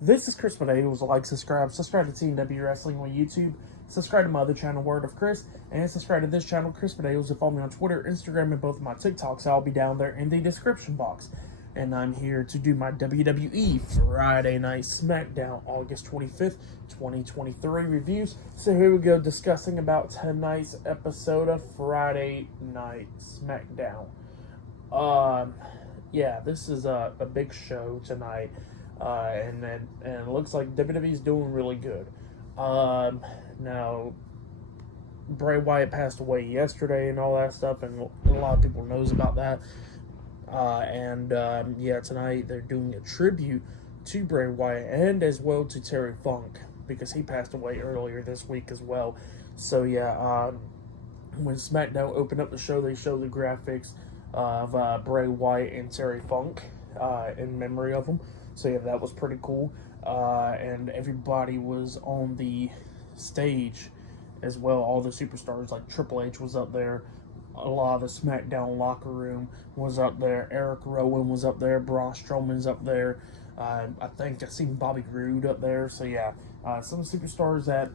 This is Chris Potatoes. Like, subscribe to Team W Wrestling on YouTube. Subscribe to my other channel, Word of Chris, and subscribe to this channel, Chris Potatoes, and follow me on Twitter, Instagram, and both of my TikToks. I'll be down there in the description box. And I'm here to do my WWE Friday Night SmackDown August 25th, 2023 reviews. So here we go, discussing about tonight's episode of Friday Night SmackDown. Yeah, this is a big show tonight, and it looks like WWE's doing really good. Now, Bray Wyatt passed away yesterday and all that stuff, and a lot of people knows about that. Yeah, tonight they're doing a tribute to Bray Wyatt and as well to Terry Funk because he passed away earlier this week as well. So yeah, when SmackDown opened up the show, they showed the graphics of Bray Wyatt and Terry Funk in memory of them. So yeah, that was pretty cool. And everybody was on the stage as well. All the superstars, like Triple H was up there. A lot of the SmackDown locker room was up there. Eric Rowan was up there. Braun Strowman's up there. I think I seen Bobby Roode up there. So yeah, some superstars that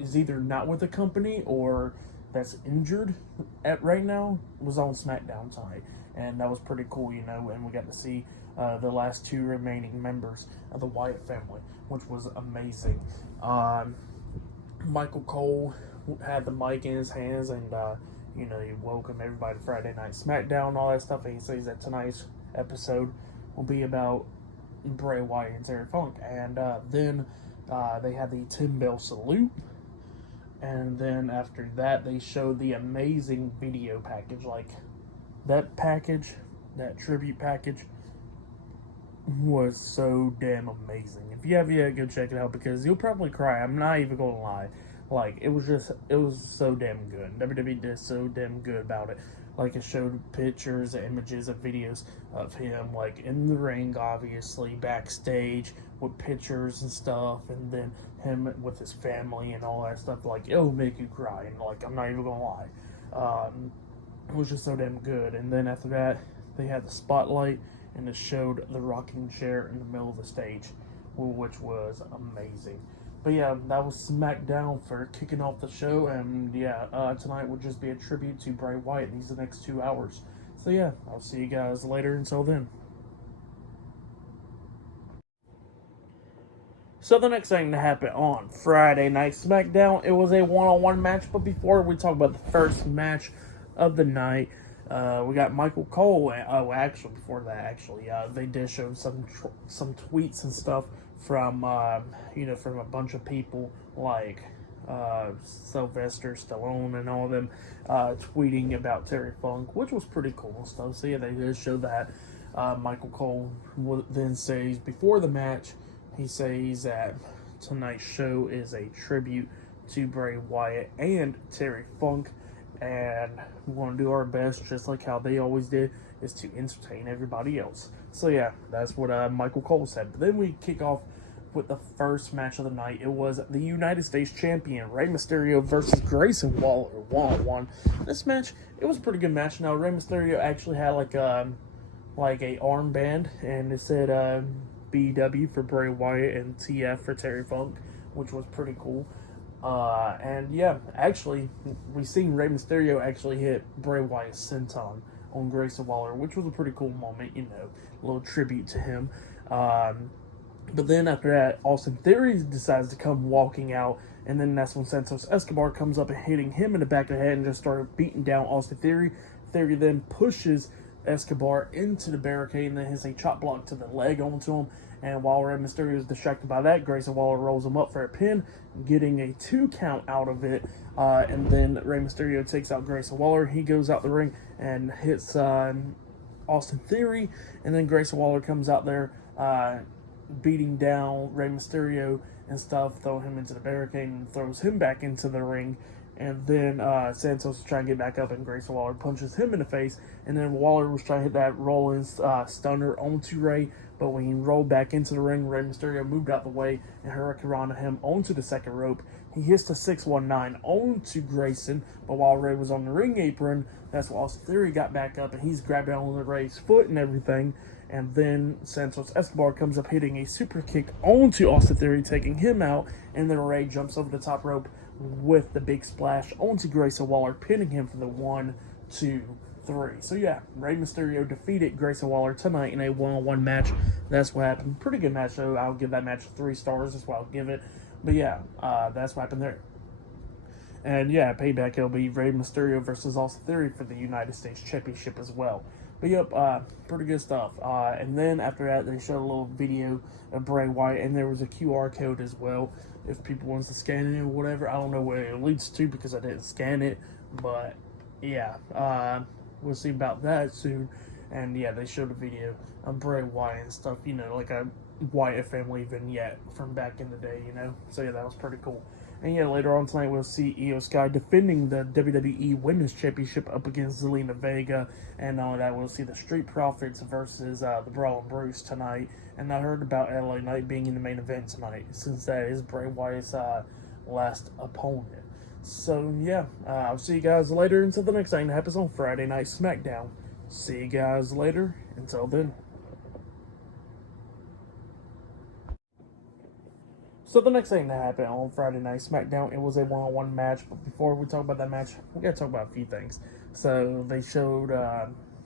is either not with the company or that's injured at right now was on SmackDown tonight, and that was pretty cool, you know. And we got to see the last two remaining members of the Wyatt family, which was amazing. Michael Cole had the mic in his hands, and you know, he welcomed everybody to Friday Night SmackDown and all that stuff. And he says that tonight's episode will be about Bray Wyatt and Terry Funk. And then they had the 10-bell salute. And then after that, they showed the amazing video package. Like, that package, that tribute package, was so damn amazing. If you have yet, go check it out because you'll probably cry. I'm not even going to lie. Like, it was so damn good. WWE did so damn good about it. Like, it showed pictures, images, and videos of him, like, in the ring, obviously, backstage, with pictures and stuff, and then him with his family and all that stuff. Like, it'll make you cry, and, like, I'm not even gonna lie. It was just so damn good. And then after that, they had the spotlight, and it showed the rocking chair in the middle of the stage, which was amazing. But yeah, that was SmackDown for kicking off the show, and yeah, tonight will just be a tribute to Bray Wyatt these next 2 hours. So yeah, I'll see you guys later. Until then. So the next thing to happen on Friday Night SmackDown, it was a one-on-one match. But before we talk about the first match of the night, we got Michael Cole. Actually, before that, they did show some tweets and stuff from from a bunch of people like Sylvester Stallone and all of them tweeting about Terry Funk, which was pretty cool and stuff. So yeah, they did show that. Michael Cole then says before the match, he says that tonight's show is a tribute to Bray Wyatt and Terry Funk, and we want to do our best, just like how they always did, is to entertain everybody else. So yeah, that's what Michael Cole said. But then we kick off with the first match of the night. It was the United States Champion Rey Mysterio versus Grayson Waller, one-on-one. This match, it was a pretty good match. Now, Rey Mysterio actually had like a armband, and it said BW for Bray Wyatt and TF for Terry Funk, which was pretty cool. And yeah, actually, we seen Rey Mysterio actually hit Bray Wyatt's senton on Grayson Waller, which was a pretty cool moment, you know, a little tribute to him. But then after that, Austin Theory decides to come walking out, and then that's when Santos Escobar comes up and hitting him in the back of the head and just started beating down Austin Theory. Theory then pushes Escobar into the barricade and then hits a chop block to the leg onto him. And while Rey Mysterio is distracted by that, Grayson Waller rolls him up for a pin, getting a 2 count out of it. And then Rey Mysterio takes out Grayson Waller. He goes out the ring and hits Austin Theory. And then Grayson Waller comes out there beating down Rey Mysterio and stuff, throwing him into the barricade and throws him back into the ring. And then Santos is trying to get back up, and Grayson Waller punches him in the face. And then Waller was trying to hit that rolling stunner onto Rey, but when he rolled back into the ring, Rey Mysterio moved out the way and hurricanrana him onto the second rope. He hits the 619 onto Grayson, but while Rey was on the ring apron, that's when Austin Theory got back up, and he's grabbing on Rey's foot and everything. And then Santos Escobar comes up hitting a super kick onto Austin Theory, taking him out. And then Ray jumps over the top rope with the big splash onto Grayson Waller, pinning him for the 1, 2, 3. So yeah, Rey Mysterio defeated Grayson Waller tonight in a one-on-one match. That's what happened. Pretty good match, though. I'll give that match 3 stars. That's what I'll give it. But yeah, that's what happened there. And yeah, payback, it'll be Rey Mysterio versus Austin Theory for the United States Championship as well. But yep, pretty good stuff. And then after that, they showed a little video of Bray Wyatt, and there was a QR code as well if people wants to scan it or whatever. I don't know where it leads to because I didn't scan it, but yeah, we'll see about that soon. And yeah, they showed a video of Bray Wyatt and stuff, you know, like a Wyatt family vignette from back in the day, you know. So yeah, that was pretty cool. And yeah, later on tonight, we'll see Io Sky defending the WWE Women's Championship up against Zelina Vega. And on that, we'll see the Street Profits versus the Brawl and Bruce tonight. And I heard about LA Knight being in the main event tonight, since that is Bray Wyatt's last opponent. So yeah, I'll see you guys later until the next thing that happens on Friday Night SmackDown. See you guys later. Until then. So the next thing that happened on Friday Night SmackDown, it was a one-on-one match. But before we talk about that match, we got to talk about a few things. So they showed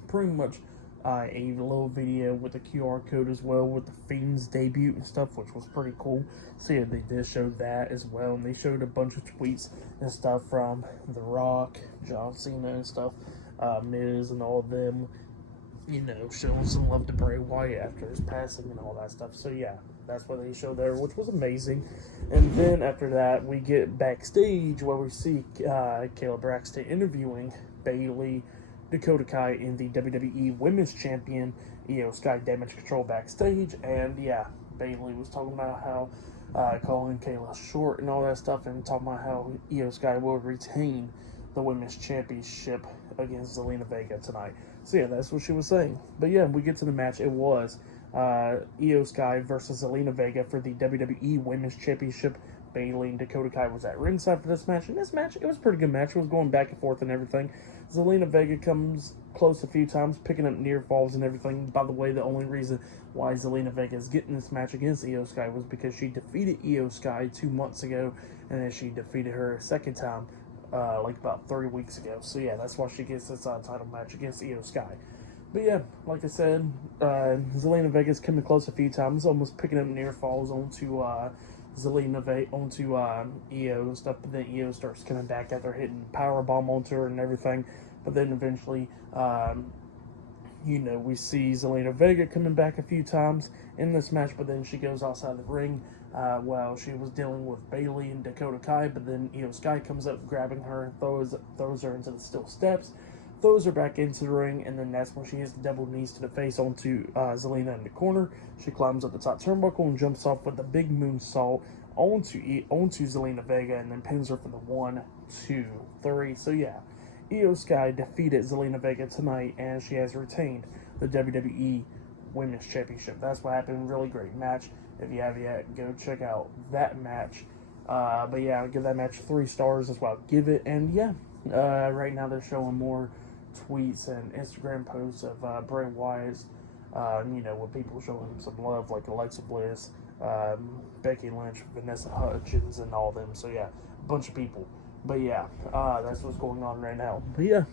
pretty much a little video with a QR code as well with the Fiend's debut and stuff, which was pretty cool. So yeah, they did show that as well. And they showed a bunch of tweets and stuff from The Rock, John Cena and stuff, Miz and all of them, you know, showing some love to Bray Wyatt after his passing and all that stuff. So yeah, that's what they showed there, which was amazing. And then after that, we get backstage where we see Kayla Braxton interviewing Bayley, Dakota Kai, and the WWE Women's Champion Io Sky Damage Control backstage. And yeah, Bayley was talking about how calling Kayla short and all that stuff, and talking about how Io Sky will retain the Women's Championship against Zelina Vega tonight. So yeah, that's what she was saying. But yeah, we get to the match. It was Io Sky versus Zelina Vega for the WWE Women's Championship. Bayley and Dakota Kai was at ringside for this match. And this match, it was a pretty good match. It was going back and forth and everything. Zelina Vega comes close a few times, picking up near falls and everything. By the way, the only reason why Zelina Vega is getting this match against Io Sky was because she defeated Io Sky 2 months ago, and then she defeated her a second time like about 3 weeks ago. So yeah, that's why she gets this title match against Io Sky. But yeah, like I said, Zelina Vega's coming close a few times, almost picking up near falls onto onto Io and stuff. But then Io starts coming back after hitting powerbomb onto her and everything. But then eventually, you know, we see Zelina Vega coming back a few times in this match. But then she goes outside the ring while she was dealing with Bayley and Dakota Kai. But then Io Sky comes up, grabbing her and throws her into the steel steps. Throws her back into the ring, and then that's when she hits the double knees to the face onto Zelina in the corner. She climbs up the top turnbuckle and jumps off with a big moonsault onto Zelina Vega, and then pins her for the 1, 2, 3. So yeah, Io Sky defeated Zelina Vega tonight, and she has retained the WWE Women's Championship. That's what happened. Really great match. If you have yet, go check out that match. But yeah, I'll give that match 3 stars as well. Give it, and yeah, right now they're showing more tweets and Instagram posts of Bray Wyatt, you know, with people showing him some love, like Alexa Bliss, Becky Lynch, Vanessa Hudgens, and all of them. So yeah, a bunch of people. But yeah, that's what's going on right now. But yeah,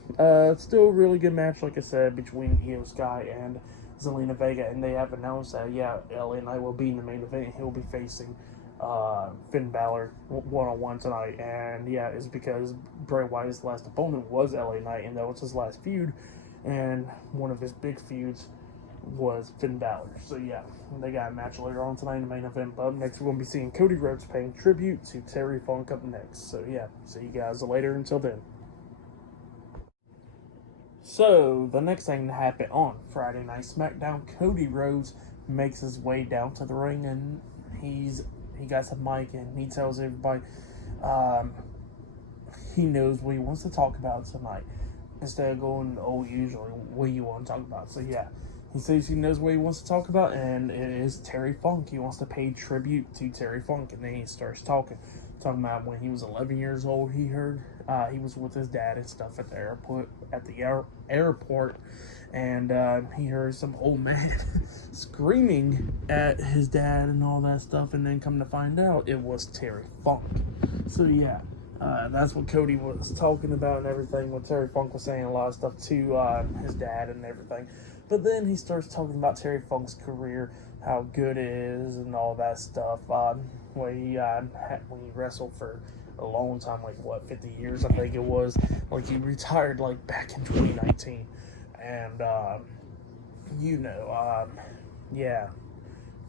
it's still a really good match, like I said, between Io Sky and Zelina Vega, and they have announced that yeah, LA Knight will be in the main event. He'll be facing Finn Bálor one-on-one tonight, and yeah, it's because Bray Wyatt's last opponent was LA Knight, and that was his last feud, and one of his big feuds was Finn Bálor. So yeah, they got a match later on tonight in the main event. But up next, we're going to be seeing Cody Rhodes paying tribute to Terry Funk up next. So yeah, see you guys later. Until then. So the next thing that happened on Friday Night SmackDown, Cody Rhodes makes his way down to the ring, and he got some mic, and he tells everybody he knows what he wants to talk about tonight, instead of going, oh, usually what you want to talk about. So yeah, he says he knows what he wants to talk about, and it is Terry Funk. He wants to pay tribute to Terry Funk, and then he starts talking about when he was 11 years old. He heard He was with his dad and stuff at the airport. Airport, and he heard some old man screaming at his dad and all that stuff. And then come to find out, it was Terry Funk. So yeah, that's what Cody was talking about and everything. When Terry Funk was saying a lot of stuff to his dad and everything. But then he starts talking about Terry Funk's career, how good it is, and all that stuff. When he wrestled for a long time, like 50 years, I think it was. Like he retired like back in 2019, and yeah,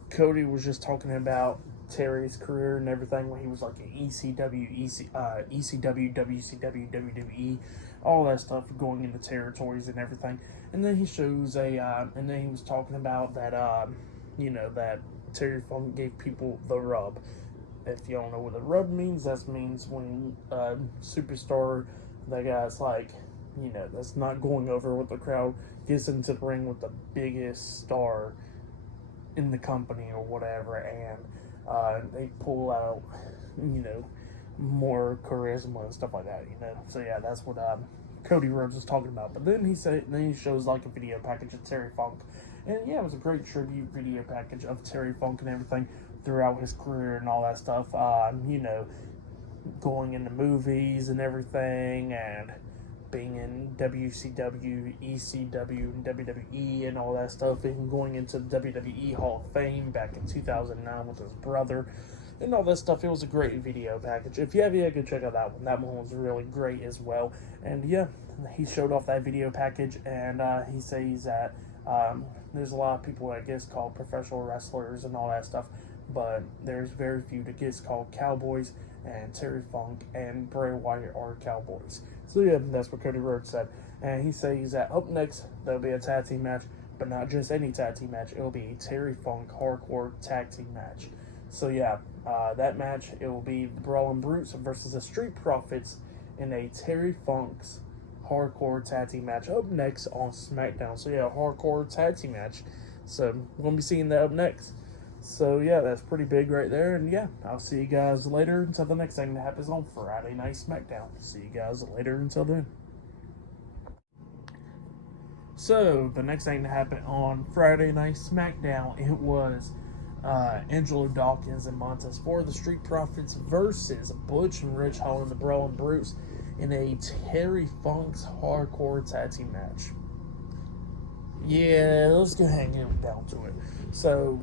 Cody was just talking about Terry's career and everything when he was like an ECW, WCW, WWE, all that stuff, going into territories and everything. And then he shows and then he was talking about that, that Terry Funk gave people the rub. If you don't know what the rub means, that means when superstar, that guy's like, that's not going over with the crowd, gets into the ring with the biggest star in the company or whatever, and they pull out, more charisma and stuff like that, So yeah, that's what Cody Rhodes was talking about. But then he shows like a video package of Terry Funk, and yeah, it was a great tribute video package of Terry Funk and everything throughout his career and all that stuff. Going into movies and everything, and being in WCW, ECW, and WWE and all that stuff, and going into the WWE Hall of Fame back in 2009 with his brother and all that stuff. It was a great video package. If you have yet, go check out that one. That one was really great as well. And yeah, he showed off that video package, and he says that there's a lot of people, I guess, called professional wrestlers and all that stuff, but there's very few that gets called cowboys, and Terry Funk and Bray Wyatt are cowboys. So yeah, that's what Cody Rhodes said. And he says that up next, there'll be a tag team match, but not just any tag team match. It'll be a Terry Funk hardcore tag team match. So yeah, that match, it will be the Brawling Brutes versus the Street Profits in a Terry Funk's hardcore tag team match up next on SmackDown. So yeah, hardcore tag team match. So we're going to be seeing that up next. So yeah, that's pretty big right there. And yeah, I'll see you guys later until the next thing that happens on Friday Night SmackDown. See you guys later until then. So the next thing that happened on Friday Night SmackDown, it was Angelo Dawkins and Montez Ford, the Street Profits, versus Butch and Rich Holland, the Brawling Brutes, in a Terry Funk's hardcore tag team match. Yeah, let's go ahead and get down to it. So,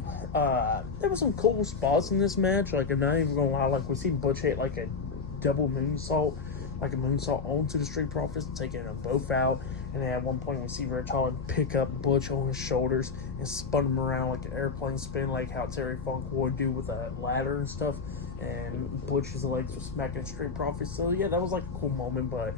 there were some cool spots in this match. Like, I'm not even gonna lie, like, we see Butch hit, like, a double moonsault, like a moonsault onto the Street Profits, taking them both out. And then at one point, we see Rich Holland pick up Butch on his shoulders and spun him around like an airplane spin, like how Terry Funk would do with a ladder and stuff. And Butch's legs were smacking Street Profits. So, yeah, that was, like, a cool moment. But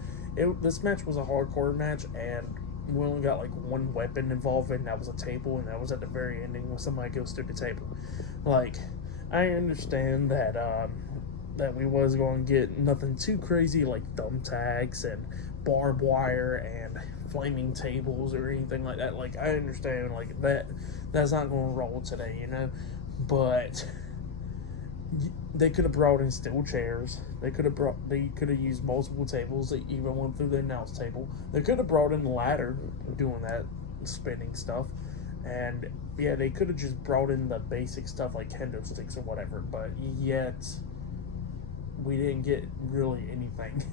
this match was a hardcore match, and we only got like one weapon involved, and that was a table, and that was at the very ending when somebody goes through the table. Like, I understand that that we was going to get nothing too crazy like thumbtacks and barbed wire and flaming tables or anything like that. Like, I understand like that's not going to roll today, but they could have brought in steel chairs. They could have used multiple tables. They even went through the announce table. They could have brought in the ladder, doing that spinning stuff. And yeah, they could have just brought in the basic stuff like kendo sticks or whatever. But yet, we didn't get really anything.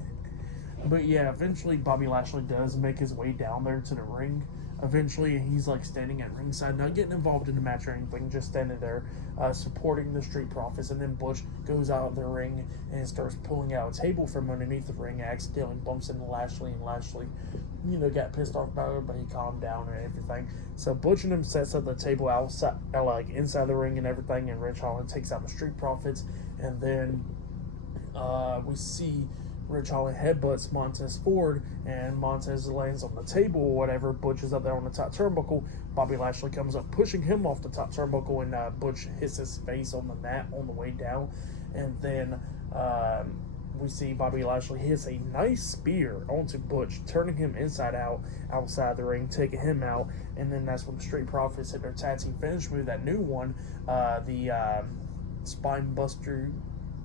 But yeah, eventually Bobby Lashley does make his way down there to the ring. Eventually, he's like standing at ringside, not getting involved in the match or anything, just standing there, supporting the Street Profits. And then Butch goes out of the ring and starts pulling out a table from underneath the ring, accidentally bumps into Lashley, and Lashley, got pissed off about it, but he calmed down and everything. So Butch and him sets up the table outside, like inside the ring and everything, and Rich Holland takes out the Street Profits, and then we see Rich Holland headbutts Montez Ford, and Montez lands on the table or whatever. Butch is up there on the top turnbuckle. Bobby Lashley comes up, pushing him off the top turnbuckle, and Butch hits his face on the mat on the way down. And then we see Bobby Lashley hits a nice spear onto Butch, turning him inside out, outside the ring, taking him out. And then that's when the Street Profits hit their tag team finish move, that new one, the Spine Buster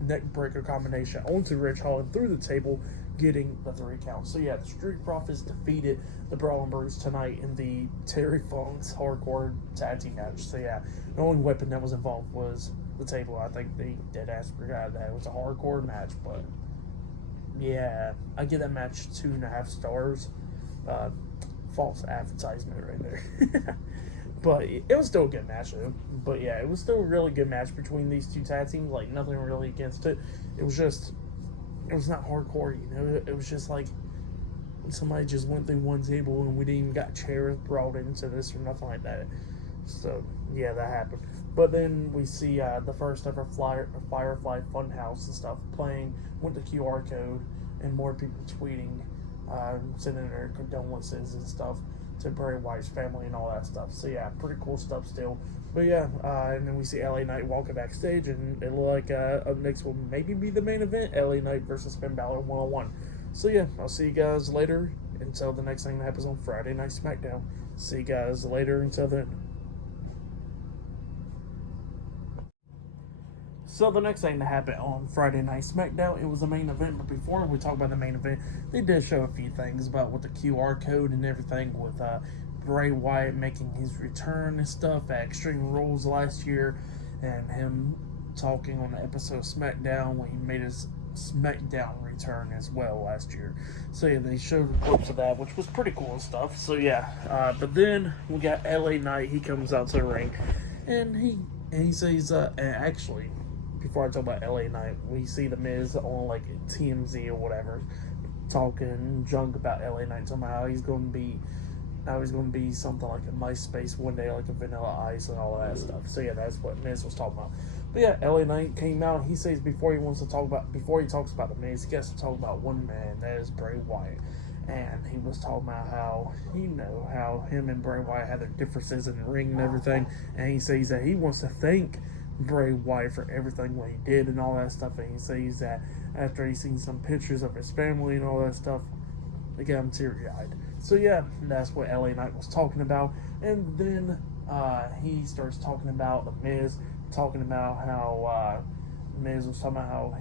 neck breaker combination onto Rich Holland through the table, getting the 3 count. So yeah, the Street Profits defeated the Brawling Brutes tonight in the Terry Funk's hardcore tag team match. So yeah, the only weapon that was involved was the table. I think they dead ass forgot that it was a hardcore match, but yeah, I give that match 2.5 stars. False advertisement right there. But it was still a good match, though. But yeah, it was still a really good match between these two tag teams. Like, nothing really against it. It was not hardcore, you know? It was just like somebody just went through one table and we didn't even got chairs brought into this or nothing like that. So, yeah, that happened. But then we see the first ever Firefly Funhouse and stuff playing with the QR code and more people tweeting, sending their condolences and stuff to Bray Wyatt's family and all that stuff. So yeah, pretty cool stuff still. But yeah, and then we see LA Knight walking backstage, and it looked like up next will maybe be the main event, LA Knight versus Finn Bálor 1-on-1. So yeah, I'll see you guys later until the next thing that happens on Friday Night SmackDown. See you guys later until then. So the next thing that happened on Friday Night SmackDown, it was the main event. But before we talk about the main event, they did show a few things about with the QR code and everything, with Bray Wyatt making his return and stuff at Extreme Rules last year, and him talking on the episode of SmackDown when he made his SmackDown return as well last year. So yeah, they showed clips of that, which was pretty cool stuff. So yeah, but then we got LA Knight. He comes out to the ring, and he says, and actually, before I talk about LA Knight, we see the Miz on like TMZ or whatever, talking junk about LA Knight, talking about how he's going to be something like a MySpace one day, like a Vanilla Ice and all that stuff. So yeah, that's what Miz was talking about. But yeah, LA Knight came out. He says before he talks about the Miz, he has to talk about one man, that is Bray Wyatt. And he was talking about how, how him and Bray Wyatt had their differences in the ring and everything. And he says that he wants to thank Bray Wyatt for everything what he did and all that stuff. And he says that after he's seen some pictures of his family and all that stuff, they got him teary-eyed. So yeah, that's what LA Knight was talking about. And then he starts talking about the Miz, talking about how Miz was talking about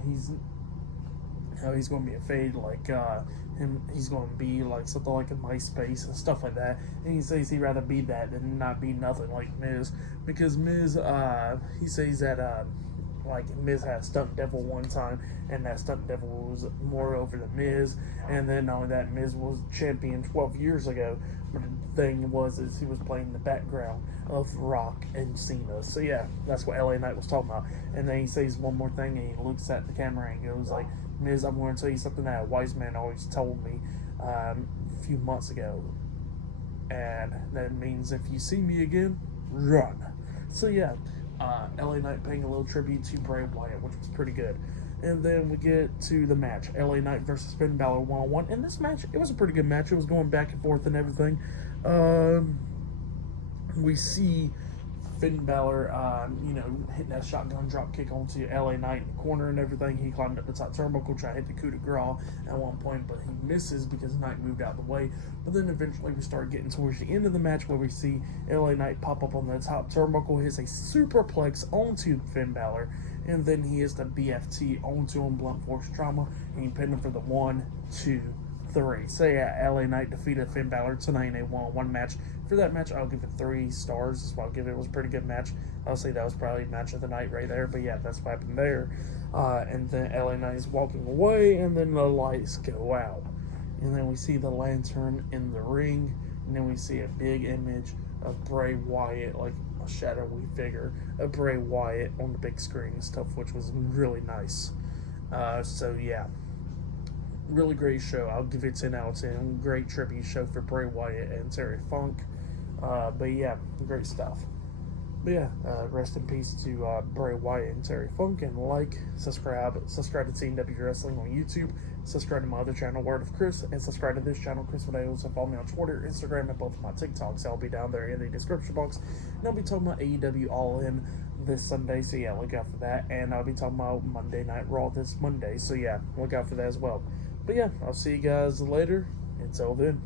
how he's going to be a fade, like he's going to be like something like a MySpace and stuff like that. And he says he'd rather be that than not be nothing like Miz, because Miz, he says that like Miz had a stunt devil one time, and that stunt devil was more over than Miz. And then not only that, Miz was champion 12 years ago, but the thing was is he was playing the background of Rock and Cena. So yeah, that's what LA Knight was talking about. And then he says one more thing, and he looks at the camera and goes like, Miz, I'm going to tell you something that a wise man always told me a few months ago, and that means if you see me again, run. So yeah, LA Knight paying a little tribute to Bray Wyatt, which was pretty good. And then we get to the match, LA Knight versus Finn Bálor 1-on-1. And this match, it was a pretty good match. It was going back and forth and everything. We see Finn Bálor, hitting that shotgun drop kick onto LA Knight in the corner and everything. He climbed up the top turnbuckle, tried to hit the coup de grace at one point, but he misses because Knight moved out of the way. But then eventually we start getting towards the end of the match where we see LA Knight pop up on the top turnbuckle, hits a superplex onto Finn Bálor, and then he hits the BFT onto him, blunt force trauma, and he pinned him for the 1, 2, 3. So yeah, LA Knight defeated Finn Bálor tonight in a 1-on-1 match. For that match, I'll give it 3 stars. That's what I'll give it. It was a pretty good match. I'll say that was probably match of the night right there. But yeah, that's what happened there. And then LA Knight is walking away, and then the lights go out. And then we see the lantern in the ring, and then we see a big image of Bray Wyatt, like a shadowy figure of Bray Wyatt on the big screen and stuff, which was really nice. So yeah, really great show. I'll give it 10 out of 10. Great tribute show for Bray Wyatt and Terry Funk. But yeah, great stuff. But yeah, rest in peace to Bray Wyatt and Terry Funk. And subscribe to Team W Wrestling on YouTube. Subscribe to my other channel, Word of Chris, and subscribe to this channel, Chris Videos. And follow me on Twitter, Instagram, and both of my TikToks. I'll be down there in the description box. And I'll be talking about AEW All In this Sunday, so yeah, look out for that. And I'll be talking about Monday Night Raw this Monday, so yeah, look out for that as well. But yeah, I'll see you guys later. Until then.